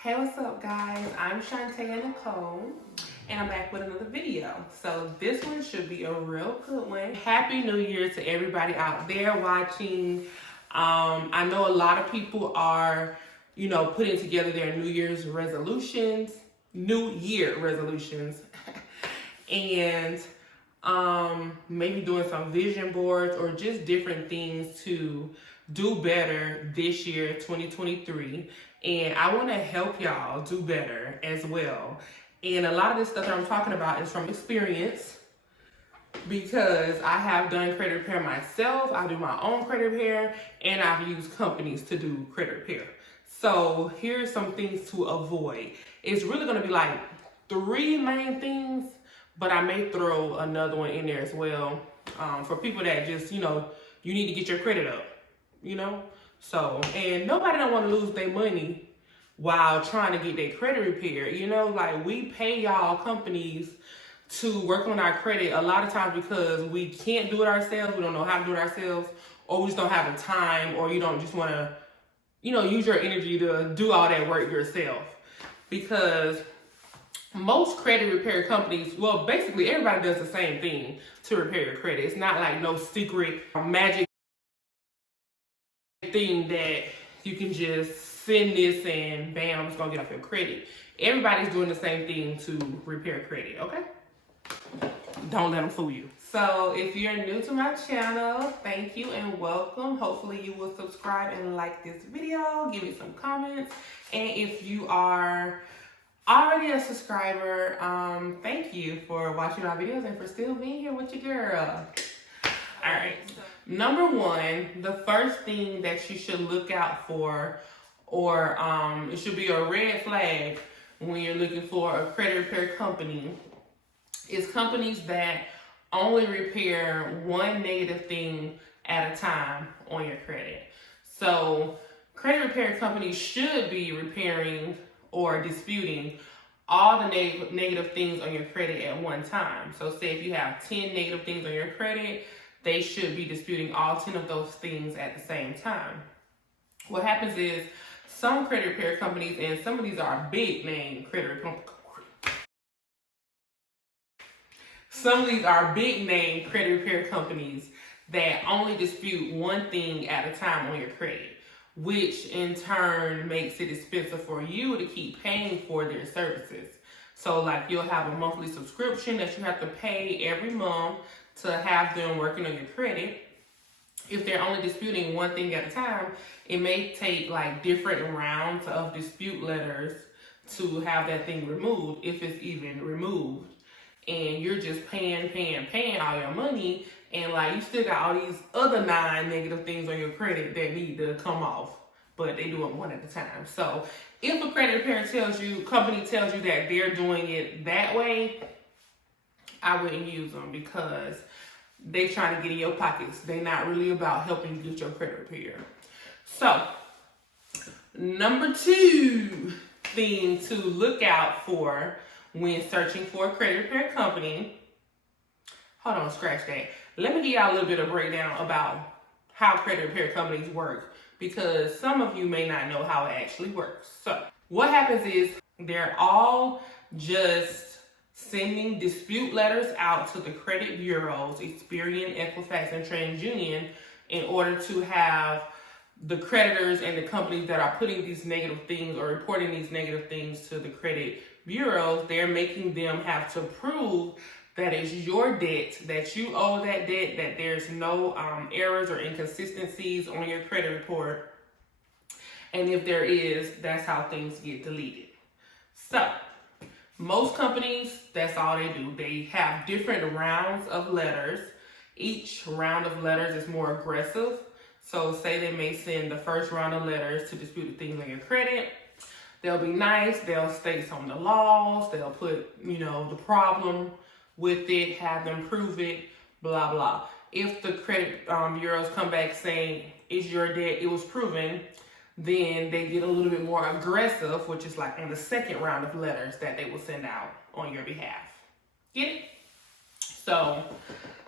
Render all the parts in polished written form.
Hey, what's up, guys? I'm Chante'A Nicole, and I'm back with another video. So this one should be a real good one. Happy New Year to everybody out there watching. I know a lot of people are, putting together their New Year resolutions, and maybe doing some vision boards or just different things to do better this year, 2023. And I want to help y'all do better as well. And a lot of this stuff that I'm talking about is from experience because I have done credit repair myself. I do my own credit repair and I've used companies to do credit repair. So here's some things to avoid. It's really going to be like 3 main things, but I may throw another one in there as well for people that just, you need to get your credit up, So, and nobody don't want to lose their money while trying to get their credit repaired. Like we pay y'all companies to work on our credit a lot of times because we can't do it ourselves. We don't know how to do it ourselves, or we just don't have the time, or you don't just want to, use your energy to do all that work yourself. Because most credit repair companies, well, basically everybody does the same thing to repair your credit. It's not like no secret magic thing that you can just send this and bam, it's gonna get off your credit. Everybody's doing the same thing to repair credit, okay? Don't let them fool you. So if you're new to my channel, thank you and welcome. Hopefully you will subscribe and like this video, give me some comments. And if you are already a subscriber, thank you for watching my videos and for still being here with your girl. All right. Number one, the first thing that you should look out for, or it should be a red flag when you're looking for a credit repair company, is companies that only repair one negative thing at a time on your credit. So credit repair companies should be repairing or disputing all the negative things on your credit at one time. So say if you have 10 negative things on your credit, they should be disputing all 10 of those things at the same time. What happens is some credit repair companies, and some of these are big name credit repair companies, some of these are big name credit repair companies that only dispute one thing at a time on your credit, which in turn makes it expensive for you to keep paying for their services. So like you'll have a monthly subscription that you have to pay every month to have them working on your credit. If they're only disputing one thing at a time, it may take like different rounds of dispute letters to have that thing removed, if it's even removed. And you're just paying all your money, and like you still got all these other 9 negative things on your credit that need to come off, but they do it one at a time. So if a credit repair company tells you that they're doing it that way, I wouldn't use them because they trying to get in your pockets. They're not really about helping you get your credit repaired. So number 2 thing to look out for when searching for a credit repair company. Hold on, scratch that. Let me give y'all a little bit of breakdown about how credit repair companies work, because some of you may not know how it actually works. So what happens is they're all just sending dispute letters out to the credit bureaus, Experian, Equifax, and TransUnion, in order to have the creditors and the companies that are putting these negative things or reporting these negative things to the credit bureaus, they're making them have to prove that it's your debt, that you owe that debt, that there's no errors or inconsistencies on your credit report. And if there is, that's how things get deleted. So most companies, that's all they do. They have different rounds of letters. Each round of letters is more aggressive. So say they may send the first round of letters to dispute the things on your credit. They'll be nice. They'll state some of the laws. They'll put, the problem with it, have them prove it, blah, blah. If the credit bureaus come back saying it's your debt, it was proven, then they get a little bit more aggressive, which is like on the second round of letters that they will send out on your behalf. Get it? So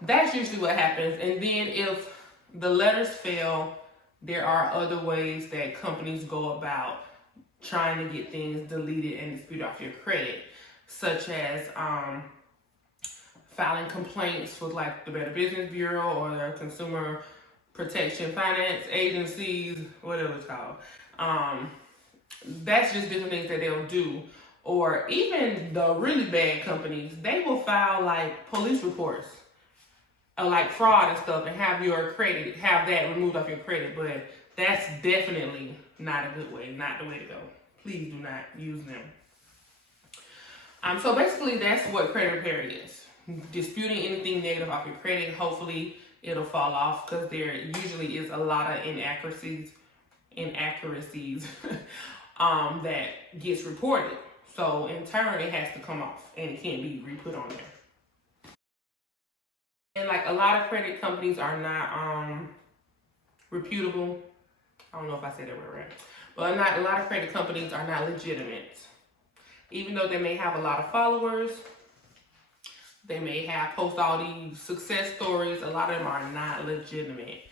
that's usually what happens. And then if the letters fail, there are other ways that companies go about trying to get things deleted and disputed off your credit, such as filing complaints with like the Better Business Bureau or the Consumer Protection Finance agencies, whatever it's called. That's just different things that they'll do. Or even the really bad companies, they will file like police reports like fraud and stuff and have that removed off your credit. But that's definitely not a good way, not the way to go. Please do not use them. So basically that's what credit repair is. Disputing anything negative off your credit. Hopefully it'll fall off, because there usually is a lot of inaccuracies that gets reported. So in turn, it has to come off and it can't be re-put on there. And like a lot of credit companies are not reputable. I don't know if I said that word right. But a lot of credit companies are not legitimate. Even though they may have a lot of followers, they may have post all these success stories, a lot of them are not legitimate.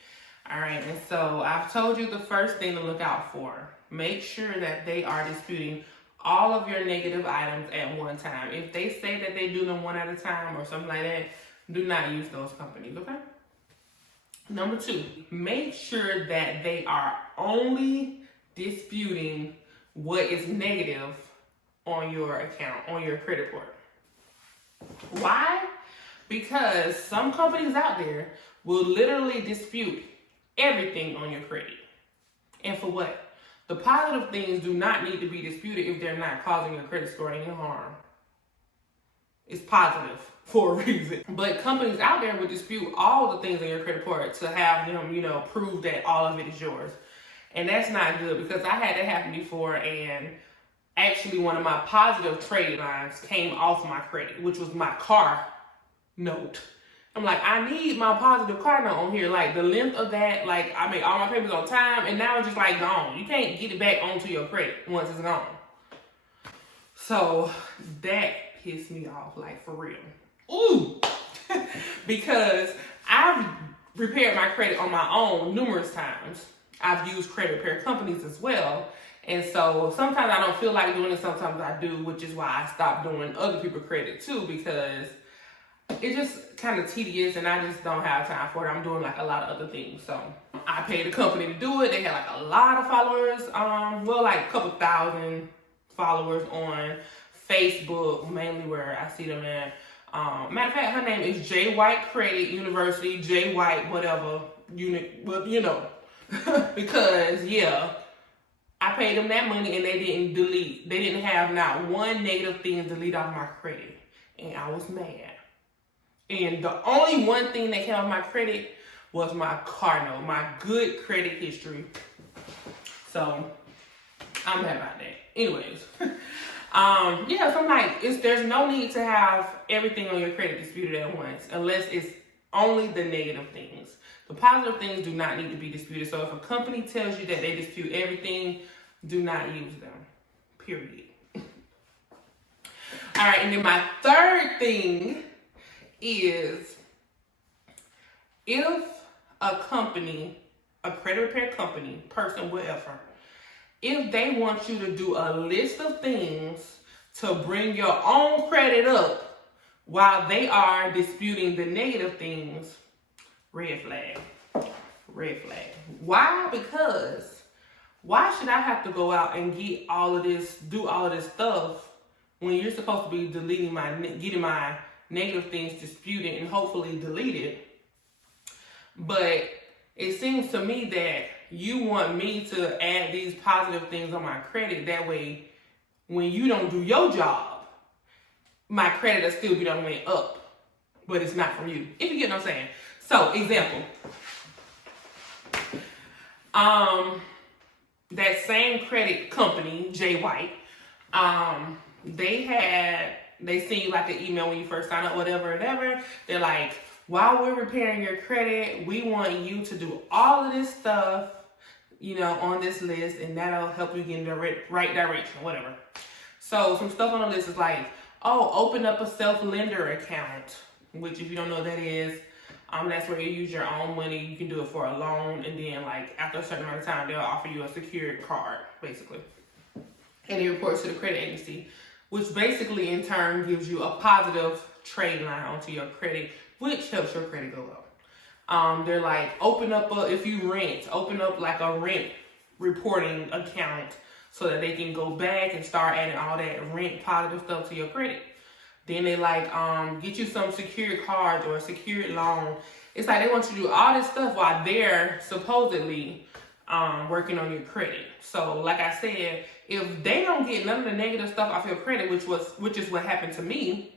All right, and so I've told you the first thing to look out for. Make sure that they are disputing all of your negative items at one time. If they say that they do them one at a time or something like that, do not use those companies, okay? Number 2, make sure that they are only disputing what is negative on your account, on your credit report. Why? Because some companies out there will literally dispute everything on your credit. And for what? The positive things do not need to be disputed if they're not causing your credit score any harm. It's positive for a reason. But companies out there would dispute all the things in your credit report to have them, prove that all of it is yours. And that's not good, because I had that happen before, and actually one of my positive trade lines came off my credit, which was my car note. I'm like, I need my positive car note on here. Like the length of that, like I make all my payments on time, and now it's just like gone. You can't get it back onto your credit once it's gone. So that pissed me off, like for real. Ooh, because I've repaired my credit on my own numerous times. I've used credit repair companies as well. And so sometimes I don't feel like doing it, sometimes I do, which is why I stopped doing other people's credit too, because it's just kind of tedious and I just don't have time for it. I'm doing like a lot of other things. So I paid a company to do it. They had like a lot of followers, like a couple thousand followers on Facebook, mainly where I see them at. Matter of fact, her name is J. White Credit University, J. White, whatever, because yeah, I paid them that money and they didn't have not one negative thing delete off my credit. And I was mad. And the only one thing that came off my credit was my car note, my good credit history. So I'm mad about that. Anyways, so I'm like, there's no need to have everything on your credit disputed at once, unless it's only the negative things. The positive things do not need to be disputed. So if a company tells you that they dispute everything, do not use them, period. All right, and then my third thing is, if a company, a credit repair company, person, whatever, if they want you to do a list of things to bring your own credit up while they are disputing the negative things, red flag. Red flag. Why? Because why should I have to go out and do all of this stuff when you're supposed to be getting my negative things disputed and hopefully deleted? But it seems to me that you want me to add these positive things on my credit. That way, when you don't do your job, my credit will still be on the way up, but it's not from you. If you get what I'm saying. So, example. That same credit company, J. White, they send you like an email when you first sign up, whatever. They're like, while we're repairing your credit, we want you to do all of this stuff, on this list, and that'll help you get in the right direction, whatever. So some stuff on the list is like, open up a self-lender account, which if you don't know what that is, that's where you use your own money. You can do it for a loan, and then like after a certain amount of time, they'll offer you a secured card, basically. and it reports to the credit agency, which basically in turn gives you a positive trade line onto your credit, which helps your credit go up. They're like, if you rent, open up like a rent reporting account so that they can go back and start adding all that rent positive stuff to your credit. Then they like, get you some secured cards or a secured loan. It's like they want you to do all this stuff while they're supposedly working on your credit. So like I said, if they don't get none of the negative stuff off your credit, which is what happened to me,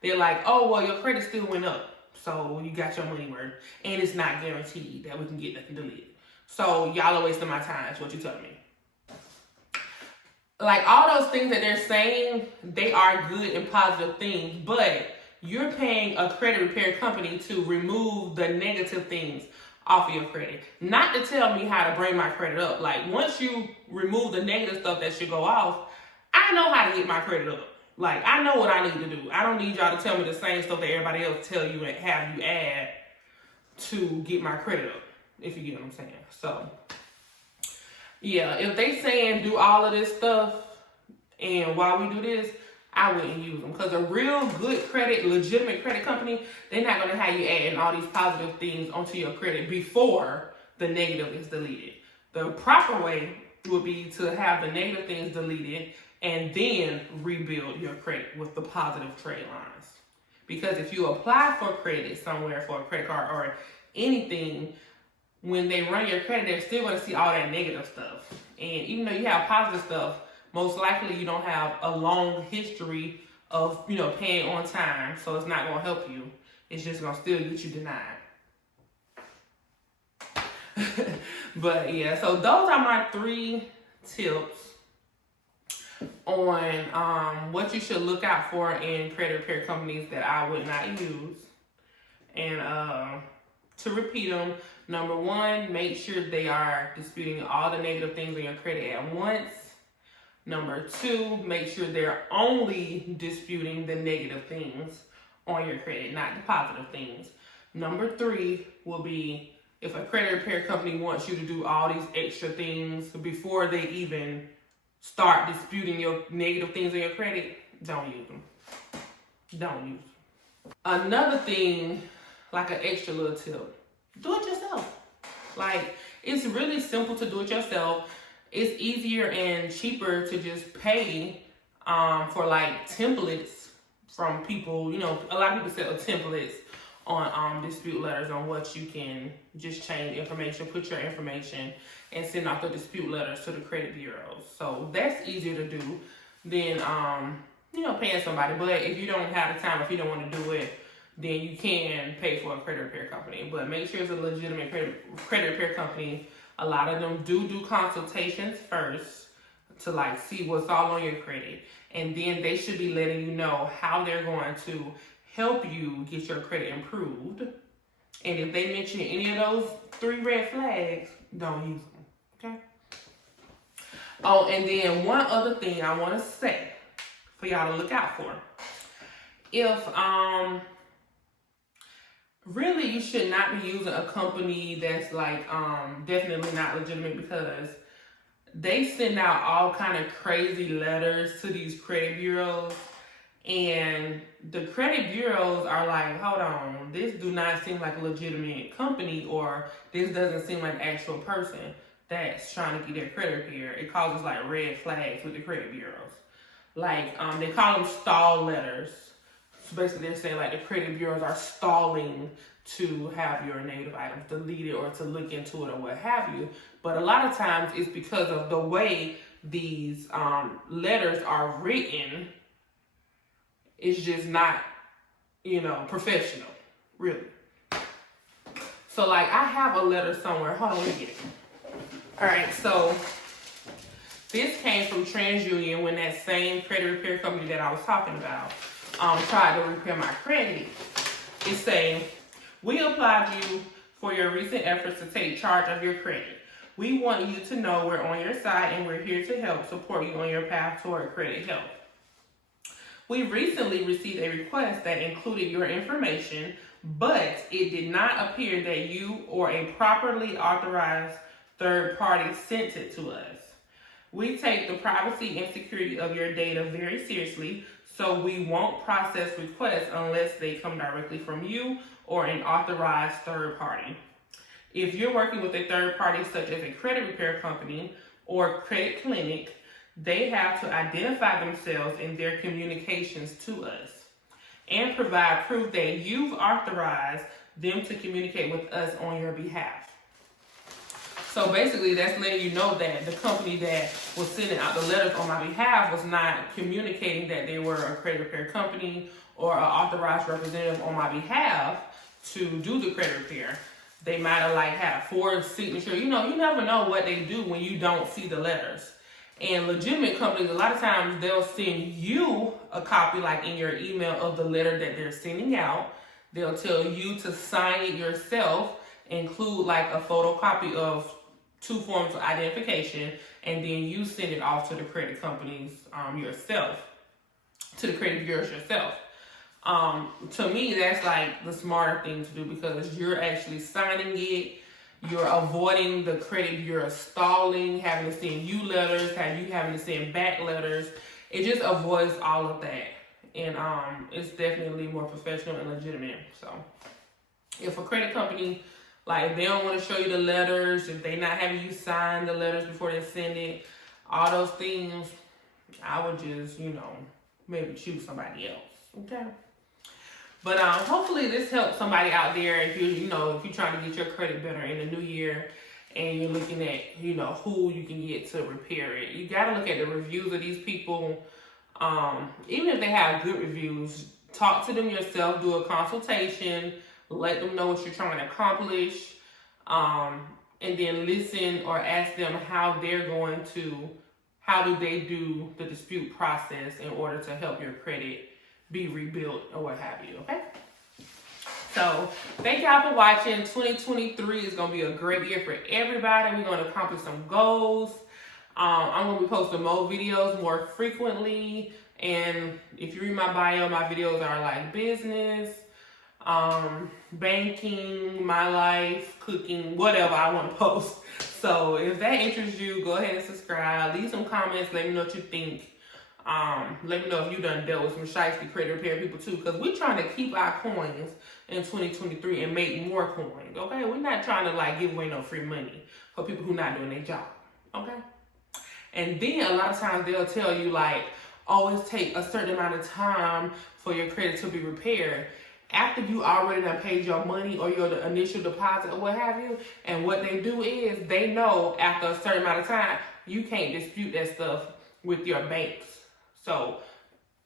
they're like, oh, well, your credit still went up. So you got your money worth. And it's not guaranteed that we can get nothing deleted. So y'all are wasting my time, is what you tell me. Like all those things that they're saying, they are good and positive things, but you're paying a credit repair company to remove the negative things off of your credit. Not to tell me how to bring my credit up. Like once you remove the negative stuff that should go off, I know how to get my credit up. Like I know what I need to do. I don't need y'all to tell me the same stuff that everybody else tell you and have you add to get my credit up, if you get what I'm saying. So yeah, if they saying do all of this stuff and while we do this, I wouldn't use them. Because a real good credit, legitimate credit company, they're not going to have you adding all these positive things onto your credit before the negative is deleted. The proper way would be to have the negative things deleted and then rebuild your credit with the positive trade lines. Because if you apply for credit somewhere for a credit card or anything, when they run your credit, they're still going to see all that negative stuff. And even though you have positive stuff, most likely you don't have a long history of, paying on time. So it's not going to help you. It's just going to still get you denied. But yeah, so those are my 3 tips on what you should look out for in credit repair companies that I would not use. And to repeat them, number 1, make sure they are disputing all the negative things in your credit at once. Number 2, make sure they're only disputing the negative things on your credit, not the positive things. Number 3 will be if a credit repair company wants you to do all these extra things before they even start disputing your negative things on your credit, don't use them. Don't use them. Another thing, like an extra little tip, do it yourself. Like, it's really simple to do it yourself. It's easier and cheaper to just pay for like templates from people. A lot of people sell templates on dispute letters on what you can just change information, put your information, and send off the dispute letters to the credit bureaus. So that's easier to do than paying somebody. But if you don't have the time, if you don't want to do it, then you can pay for a credit repair company. But make sure it's a legitimate credit repair company. A lot of them do consultations first to like see what's all on your credit. And then they should be letting you know how they're going to help you get your credit improved. And if they mention any of those 3 red flags, don't use them. Okay? Oh, and then one other thing I want to say for y'all to look out for. If really, you should not be using a company that's like definitely not legitimate, because they send out all kind of crazy letters to these credit bureaus, and the credit bureaus are like, hold on, this do not seem like a legitimate company, or this doesn't seem like an actual person that's trying to get their credit repair. It causes like red flags with the credit bureaus. Like they call them stall letters. So basically they're saying like the credit bureaus are stalling to have your negative items deleted or to look into it or what have you. But a lot of times it's because of the way these letters are written. It's just not, professional, really. So like I have a letter somewhere. Hold on, let me get it. All right, so this came from TransUnion when that same credit repair company that I was talking about tried to repair my credit. It's saying, we applaud you for your recent efforts to take charge of your credit. We want you to know we're on your side and we're here to help support you on your path toward credit health. We recently received a request that included your information, but it did not appear that you or a properly authorized third party sent it to us. We take the privacy and security of your data very seriously, so we won't process requests unless they come directly from you or an authorized third party. If you're working with a third party such as a credit repair company or credit clinic, they have to identify themselves in their communications to us and provide proof that you've authorized them to communicate with us on your behalf. So basically, that's letting you know that the company that was sending out the letters on my behalf was not communicating that they were a credit repair company or an authorized representative on my behalf to do the credit repair. They might have had 4 signatures. You never know what they do when you don't see the letters. And legitimate companies, a lot of times they'll send you a copy in your email of the letter that they're sending out. They'll tell you to sign it yourself, include a photocopy of 2 forms of identification, and then you send it off to the credit companies yourself, to the credit bureaus yourself. To me, that's the smarter thing to do, because you're actually signing it. You're avoiding the credit bureau stalling, having to send you letters, having to send back letters. It just avoids all of that. And it's definitely more professional and legitimate. So if a credit company, if they don't want to show you the letters, if they're not having you sign the letters before they send it, all those things, I would just, maybe choose somebody else. Okay? But hopefully this helps somebody out there if if you're trying to get your credit better in the new year and you're looking at, who you can get to repair it. You got to look at the reviews of these people. Even if they have good reviews, talk to them yourself, do a consultation, let them know what you're trying to accomplish, and then listen or ask them how do they do the dispute process in order to help your credit be rebuilt or what have you, okay? So thank y'all for watching. 2023 is going to be a great year for everybody. We're going to accomplish some goals. I'm going to be posting more videos more frequently. And if you read my bio, my videos are business, banking, my life, cooking, whatever I want to post. So if that interests you, go ahead and subscribe. Leave some comments. Let me know what you think. Let me know if you done dealt with some shiesty credit repair people too, because we're trying to keep our coins in 2023 and make more coins, okay? We're not trying to give away no free money for people who not doing their job, okay? And then a lot of times they'll tell you always take a certain amount of time for your credit to be repaired after you already done paid your money or your initial deposit or what have you. And what they do is they know after a certain amount of time you can't dispute that stuff with your banks. So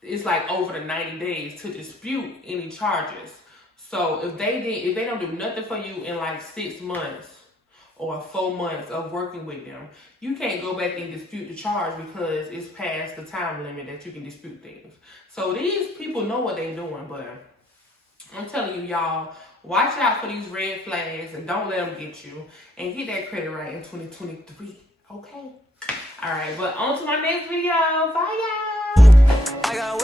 it's over the 90 days to dispute any charges. So if they don't do nothing for you in 6 months or 4 months of working with them, you can't go back and dispute the charge because it's past the time limit that you can dispute things. So these people know what they're doing, but I'm telling you, y'all, watch out for these red flags and don't let them get you, and get that credit right in 2023, okay? All right, but on to my next video. Bye, y'all.